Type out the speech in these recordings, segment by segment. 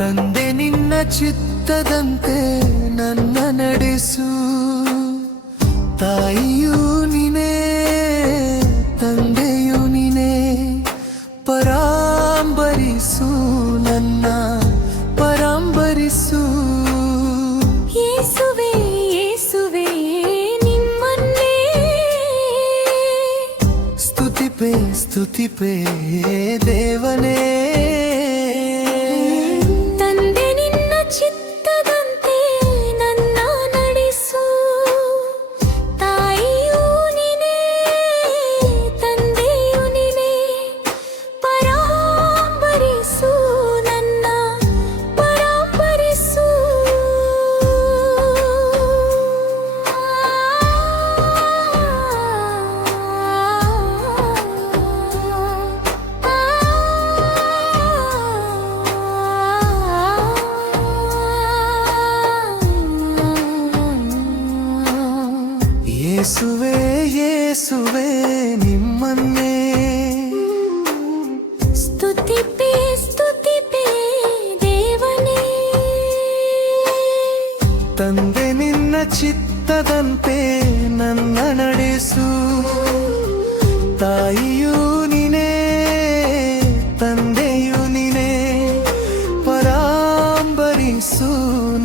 ತಂದೆ ನಿನ್ನ ಚಿತ್ತದಂತೆ ನನ್ನ ನಡೆಸು. ತಾಯಿಯೂ ನೀನೇ, ತಂದೆಯೂ ನೀನೇ, ಪರಾಂಬರಿಸು ನನ್ನ ಪರಾಂಬರಿಸು. ಯೇಸುವೇ ಯೇಸುವೇ ನಿಮ್ಮನ್ನೇ ಸ್ತುತಿಪೆ ಸ್ತುತಿಪೆ ದೇವನೇ. ತಂದೆ ನಿನ್ನ ಚಿತ್ತದಂತೆ ನನ್ನ ನಡೆಸು. ತಾಯಿಯೂ ನೀನೇ, ತಂದೆಯೂ ನೀನೇ, ಪರಾಂಬರಿಸು ನನ್ನ ಪರಾಂಬರಿಸು. ಯೇಸುವೇ ಯೇಸುವೇ ನಿಮ್ಮನ್ನೇ ಸ್ತುತಿಪೆ ಸ್ತುತಿಪೆ ದೇವನೇ. ತಂದೆ ನಿನ್ನ ಚಿತ್ತದಂತೆ ನನ್ನ ನಡೆಸು. ತಾಯಿಯೂ ನೀನೇ, ತಂದೆಯೂ ನೀನೇ, ಪರಾಂಬರಿಸು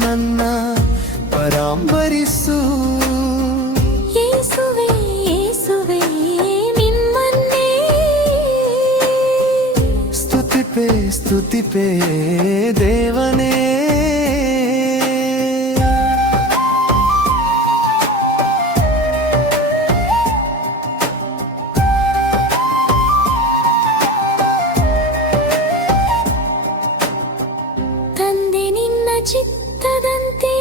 ನನ್ನ ಪರಾಂಬರಿಸು. ಯೇಸುವೇ ಯೇಸುವೇ ನಿಮ್ಮನ್ನೇ ಸ್ತುತಿಪೆ ಸ್ತುತಿಪೆ ದೇವನೇ. ತಂದೆ ನಿನ್ನ ಚಿತ್ತದಂತೆ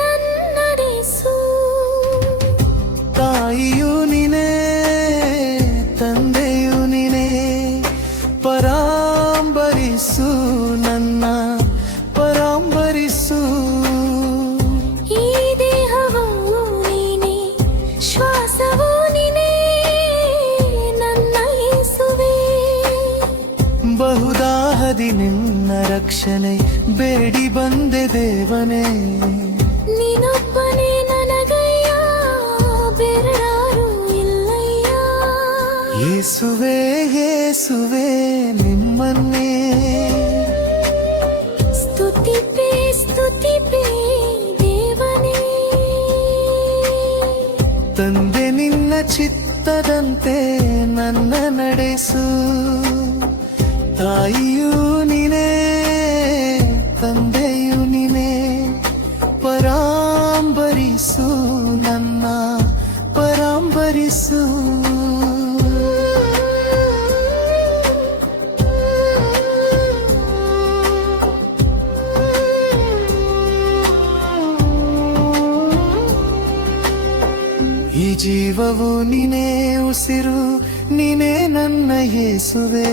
ನನ್ನ ನಡೆಸು. ತಾಯಿಯೂ ನೀನೇ, ತಂದೆಯೂ ನೀನೇ, ಪರಾಂಬರಿಸು ನನ್ನ ಪರಾಂಬರಿಸು. ಈ ದೇಹವು ನೀನೇ, ಶ್ವಾಸವೂ ನೀನೇ ನನ್ನ ಯೇಸುವೇ. ಬಹುದಾಹದಿ ನಿನ್ನ ರಕ್ಷಣೆ ಬೇಡಿ ಬಂದೆ ದೇವನೇ. ನೀನೊಬ್ಬನೇ ನನಗಯ್ಯ, ಬೇರಾರು ಇಲ್ಲಯ್ಯ. ಯೇಸುವೇ ಯೇಸುವೇ ನಿಮ್ಮನ್ನೇ ಸ್ತುತಿಪೆ ಸ್ತುತಿಪೆ ದೇವನೇ. ತಂದೆ ನಿನ್ನ ಚಿತ್ತದಂತೆ ನನ್ನ ನಡೆಸು. ತಾಯಿಯೂ ನೀನೇ, ತಂದೆಯೂ ನೀನೇ, ಪರಾಂಬರಿಸು ನನ್ನ ಪರಾಂಬರಿಸು. ಈ ಜೀವವು ನೀನೇ, ಉಸಿರು ನೀನೇ ನನ್ನ ಯೇಸುವೇ.